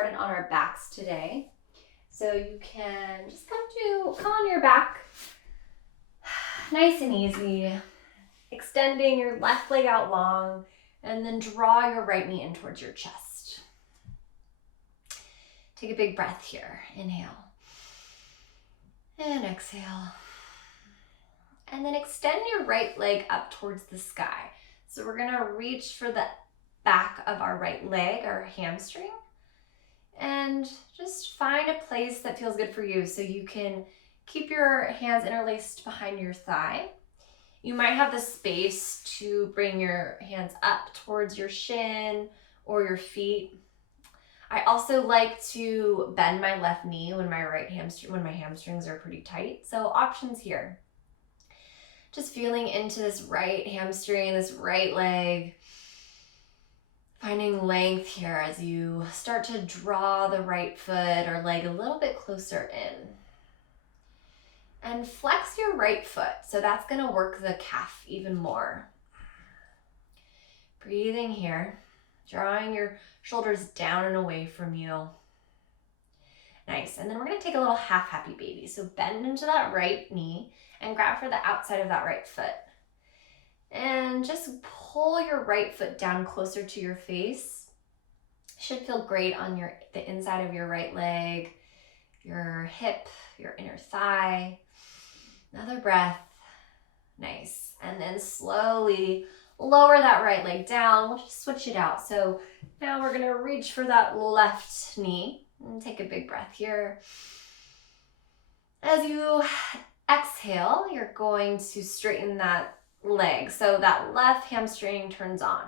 started on our backs today. So you can just come on your back, nice and easy, extending your left leg out long, and then draw your right knee in towards your chest. Take a big breath here. Inhale. And exhale. And then extend your right leg up towards the sky. So we're gonna reach for the back of our right leg, our hamstring, and just find a place that feels good for you. So you can keep your hands interlaced behind your thigh. You might have the space to bring your hands up towards your shin or your feet. I also like to bend my left knee when my hamstrings are pretty tight. So options here. Just feeling into this right hamstring, this right leg. Finding length here as you start to draw the right foot or leg a little bit closer in. And flex your right foot. So that's gonna work the calf even more. Breathing here, drawing your shoulders down and away from you. Nice, and then we're gonna take a little half happy baby. So bend into that right knee and grab for the outside of that right foot. And just pull your right foot down closer to your face. Should feel great on the inside of your right leg, your hip, your inner thigh. Another breath. Nice. And then slowly lower that right leg down. We'll just switch it out. So now we're gonna reach for that left knee and take a big breath here. As you exhale, you're going to straighten that leg. So that left hamstring turns on.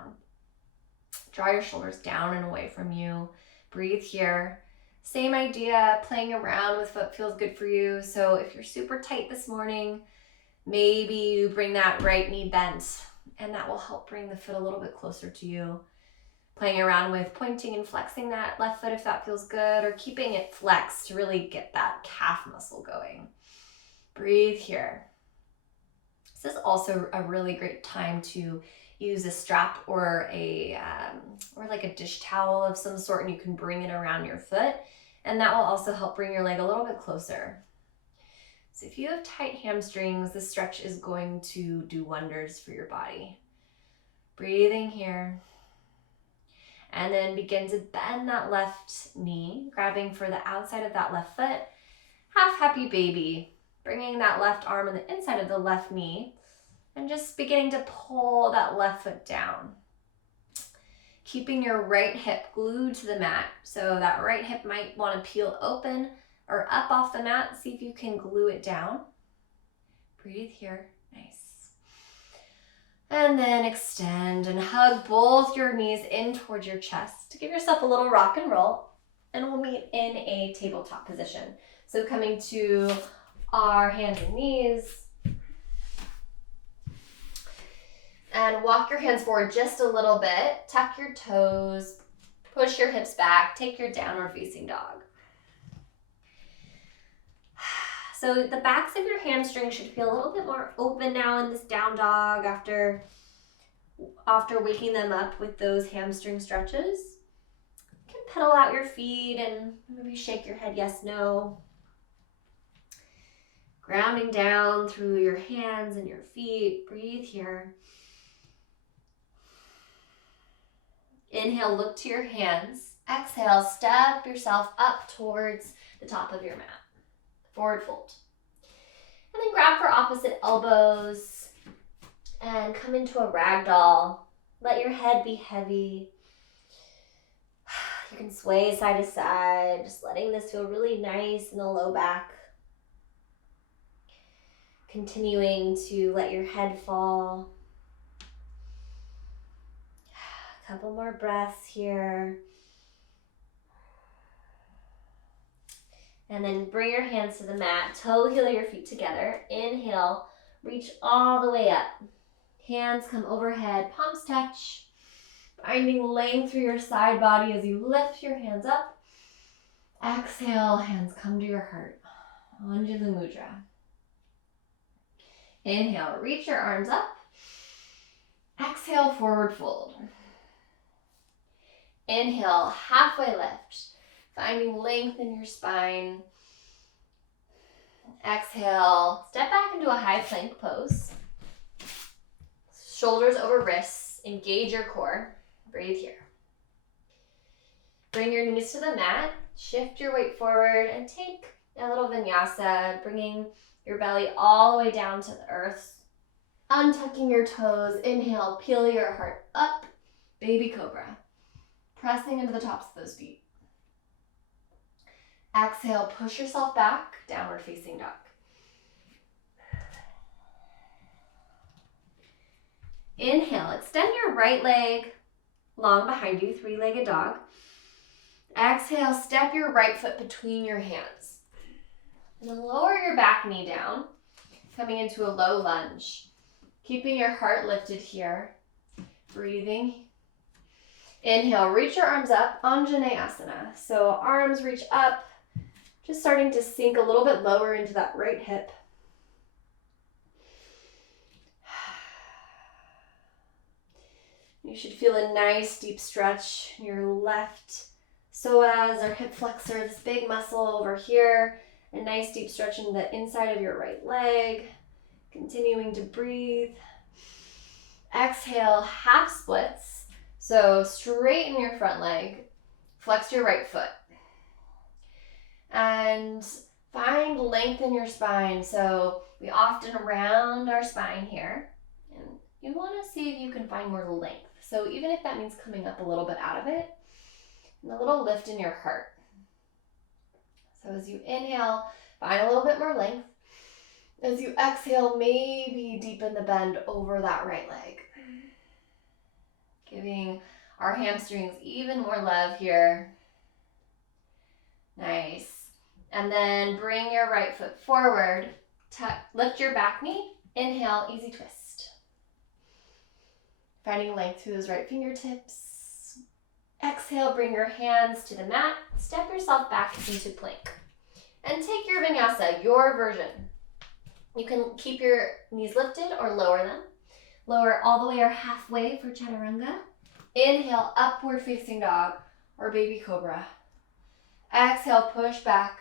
Draw your shoulders down and away from you. Breathe here. Same idea, playing around with what feels good for you. So if you're super tight this morning, maybe you bring that right knee bent, and that will help bring the foot a little bit closer to you. Playing around with pointing and flexing that left foot if that feels good, or keeping it flexed to really get that calf muscle going. Breathe here. This is also a really great time to use a strap or like a dish towel of some sort, and you can bring it around your foot, and that will also help bring your leg a little bit closer. So if you have tight hamstrings, this stretch is going to do wonders for your body. Breathing here. And then begin to bend that left knee, grabbing for the outside of that left foot. Half happy baby. Bringing that left arm on the inside of the left knee and just beginning to pull that left foot down. Keeping your right hip glued to the mat. So that right hip might want to peel open or up off the mat. See if you can glue it down. Breathe here. Nice. And then extend and hug both your knees in towards your chest to give yourself a little rock and roll. And we'll meet in a tabletop position. So coming to our hands and knees. And walk your hands forward just a little bit. Tuck your toes. Push your hips back. Take your downward facing dog. So the backs of your hamstrings should feel a little bit more open now in this down dog after waking them up with those hamstring stretches. You can pedal out your feet and maybe shake your head yes, no. Grounding down through your hands and your feet. Breathe here. Inhale, look to your hands. Exhale, step yourself up towards the top of your mat. Forward fold. And then grab for opposite elbows and come into a ragdoll. Let your head be heavy. You can sway side to side, just letting this feel really nice in the low back. Continuing to let your head fall. A couple more breaths here. And then bring your hands to the mat, toe heel your feet together. Inhale, reach all the way up. Hands come overhead, palms touch. Finding length through your side body as you lift your hands up. Exhale, hands come to your heart. Anjali Mudra. Inhale, reach your arms up. Exhale, forward fold. Inhale, halfway lift. Finding length in your spine. Exhale, step back into a high plank pose. Shoulders over wrists, engage your core. Breathe here. Bring your knees to the mat, shift your weight forward, and take a little vinyasa, bringing your belly all the way down to the earth. Untucking your toes, inhale, peel your heart up, baby cobra. Pressing into the tops of those feet. Exhale, push yourself back, downward facing dog. Inhale, extend your right leg long behind you, three-legged dog. Exhale, step your right foot between your hands. And then lower your back knee down, coming into a low lunge. Keeping your heart lifted here. Breathing. Inhale, reach your arms up, Anjaneyasana. So arms reach up, just starting to sink a little bit lower into that right hip. You should feel a nice deep stretch in your left psoas or hip flexor, this big muscle over here. A nice deep stretch in the inside of your right leg. Continuing to breathe. Exhale, half splits. So straighten your front leg, flex your right foot. And find length in your spine. So we often round our spine here. And you want to see if you can find more length. So even if that means coming up a little bit out of it, and a little lift in your heart. So as you inhale, find a little bit more length. As you exhale, maybe deepen the bend over that right leg. Giving our hamstrings even more love here. Nice. And then bring your right foot forward. Lift your back knee. Inhale, easy twist. Finding length through those right fingertips. Exhale, bring your hands to the mat. Step yourself back into plank. And take your vinyasa, your version. You can keep your knees lifted or lower them. Lower all the way or halfway for chaturanga. Inhale, upward facing dog or baby cobra. Exhale, push back,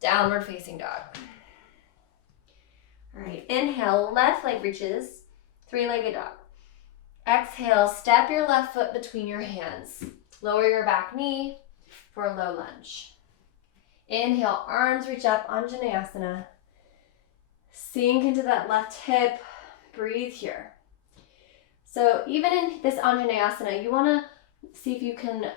downward facing dog. All right, inhale, left leg reaches, three-legged dog. Exhale, step your left foot between your hands. Lower your back knee for a low lunge. Inhale, arms reach up, Anjaneyasana. Sink into that left hip. Breathe here. So even in this Anjaneyasana, you want to see if you can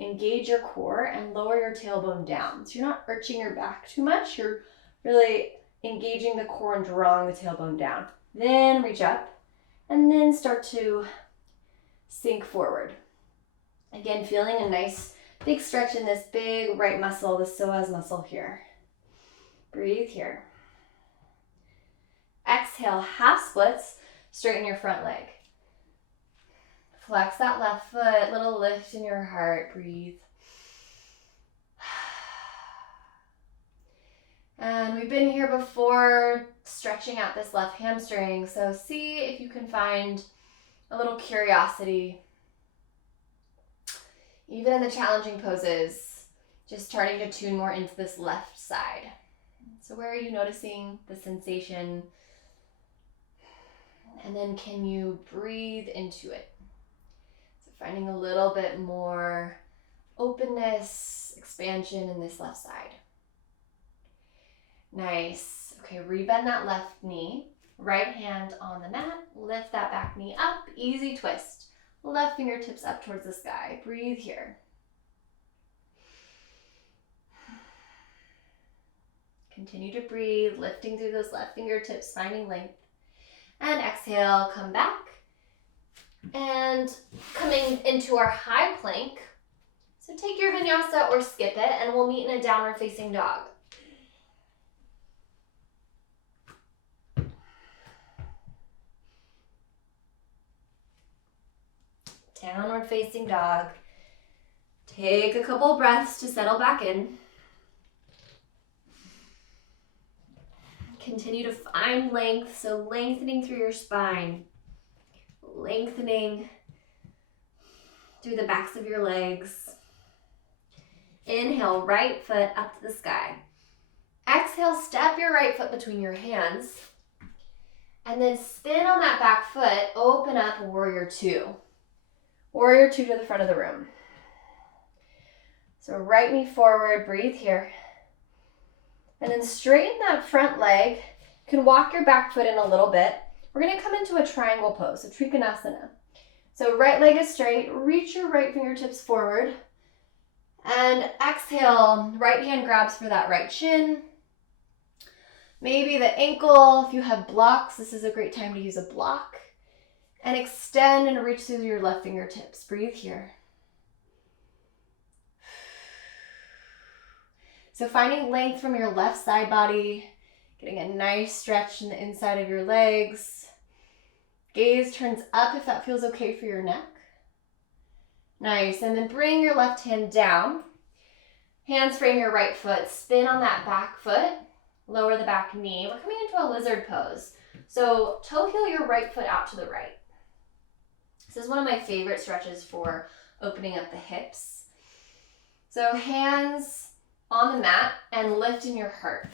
engage your core and lower your tailbone down. So you're not arching your back too much. You're really engaging the core and drawing the tailbone down. Then reach up and then start to sink forward. Again, feeling a nice big stretch in this big right muscle, the psoas muscle here. Breathe here. Exhale, half splits, straighten your front leg. Flex that left foot, little lift in your heart, breathe. And we've been here before, stretching out this left hamstring, so see if you can find a little curiosity. Even in the challenging poses, just starting to tune more into this left side. So where are you noticing the sensation? And then can you breathe into it? So finding a little bit more openness, expansion in this left side. Nice. Okay, rebend that left knee. Right hand on the mat. Lift that back knee up. Easy twist. Left fingertips up towards the sky. Breathe here. Continue to breathe, lifting through those left fingertips, finding length. And exhale, come back. And coming into our high plank. So take your vinyasa or skip it, and we'll meet in a downward facing dog. Downward facing dog. Take a couple breaths to settle back in. Continue to find length, so lengthening through your spine. Lengthening through the backs of your legs. Inhale, right foot up to the sky. Exhale, step your right foot between your hands. And then spin on that back foot, open up warrior two. Warrior two to the front of the room. So right knee forward, breathe here. And then straighten that front leg. You can walk your back foot in a little bit. We're gonna come into a triangle pose, so Trikonasana. So right leg is straight, reach your right fingertips forward. And exhale, right hand grabs for that right shin. Maybe the ankle, if you have blocks, this is a great time to use a block. And extend and reach through your left fingertips. Breathe here. So finding length from your left side body, getting a nice stretch in the inside of your legs. Gaze turns up if that feels okay for your neck. Nice, and then bring your left hand down. Hands frame your right foot, spin on that back foot, lower the back knee. We're coming into a lizard pose. So toe heel your right foot out to the right. This is one of my favorite stretches for opening up the hips. So hands on the mat and lift in your heart.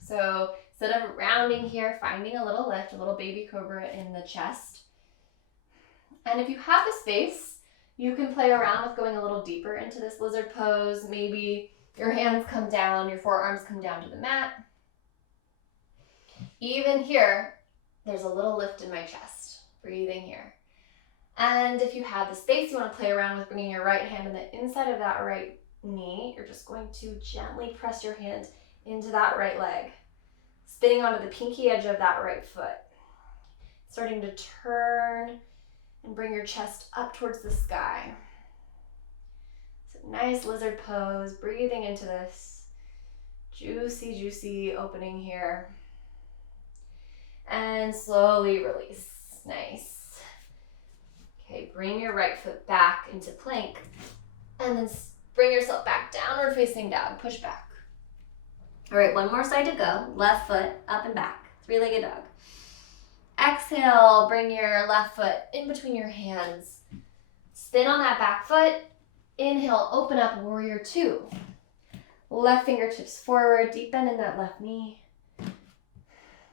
So instead of rounding here, finding a little lift, a little baby cobra in the chest. And if you have the space, you can play around with going a little deeper into this lizard pose. Maybe your hands come down, your forearms come down to the mat. Even here, there's a little lift in my chest. Breathing here. And if you have the space, you want to play around with bringing your right hand on the inside of that right knee. You're just going to gently press your hand into that right leg, spinning onto the pinky edge of that right foot. Starting to turn and bring your chest up towards the sky. So nice lizard pose, breathing into this juicy, juicy opening here. And slowly release. Nice. Okay, bring your right foot back into plank and then bring yourself back, downward facing dog, push back. All right, one more side to go. Left foot up and back, three-legged dog. Exhale, bring your left foot in between your hands. Spin on that back foot. Inhale, open up, warrior two. Left fingertips forward, deep bend in that left knee.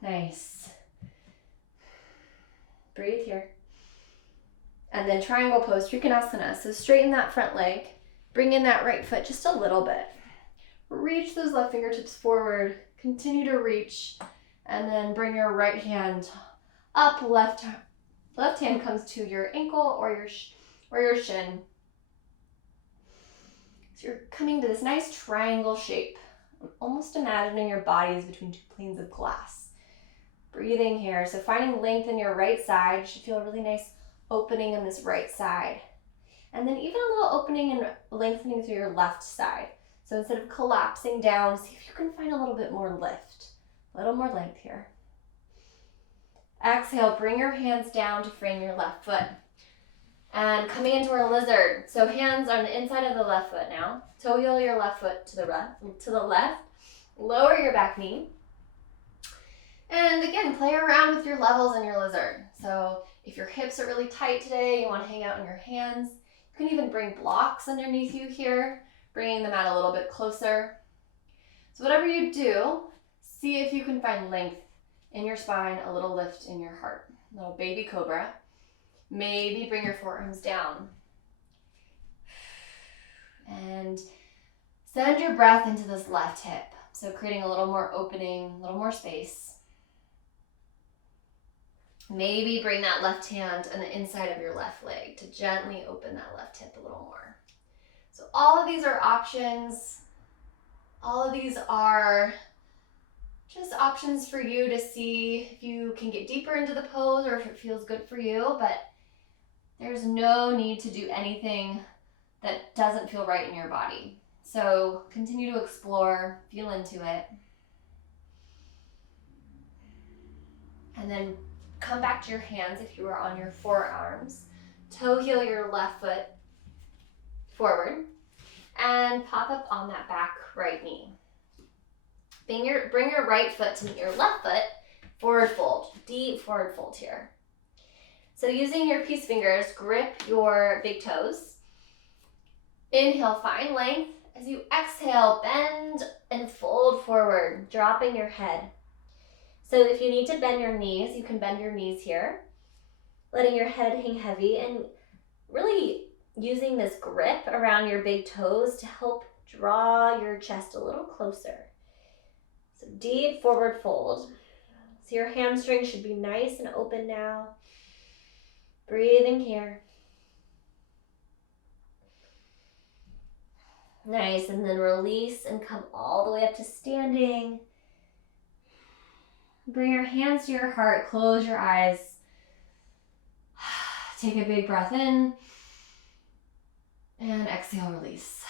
Nice. Breathe here. And then triangle pose, Trikonasana. So straighten that front leg. Bring in that right foot just a little bit. Reach those left fingertips forward. Continue to reach. And then bring your right hand up. Left hand comes to your ankle or your shin. So you're coming to this nice triangle shape. Almost imagining your body is between two planes of glass. Breathing here. So finding length in your right side. You should feel a really nice opening in this right side. And then even a little opening and lengthening through your left side. So instead of collapsing down, see if you can find a little bit more lift. A little more length here. Exhale, bring your hands down to frame your left foot. And coming into our lizard. So hands on the inside of the left foot now. Toe heel your left foot to the left. Lower your back knee. And again, play around with your levels in your lizard. So if your hips are really tight today, you want to hang out on your hands. You can even bring blocks underneath you here, bringing them out a little bit closer. So whatever you do, see if you can find length in your spine, a little lift in your heart. Little baby cobra. Maybe bring your forearms down. And send your breath into this left hip. So creating a little more opening, a little more space. Maybe bring that left hand on the inside of your left leg to gently open that left hip a little more. So all of these are options. All of these are just options for you to see if you can get deeper into the pose or if it feels good for you, but there's no need to do anything that doesn't feel right in your body. So continue to explore, feel into it. And then come back to your hands if you are on your forearms. Toe heel your left foot forward and pop up on that back right knee. Bring your right foot to meet your left foot, forward fold, deep forward fold here. So using your peace fingers, grip your big toes. Inhale, find length. As you exhale, bend and fold forward, dropping your head. So if you need to bend your knees, you can bend your knees here, letting your head hang heavy and really using this grip around your big toes to help draw your chest a little closer. So deep forward fold. So your hamstrings should be nice and open now. Breathing here. Nice, and then release and come all the way up to standing. Bring your hands to your heart, close your eyes. Take a big breath in and exhale, release.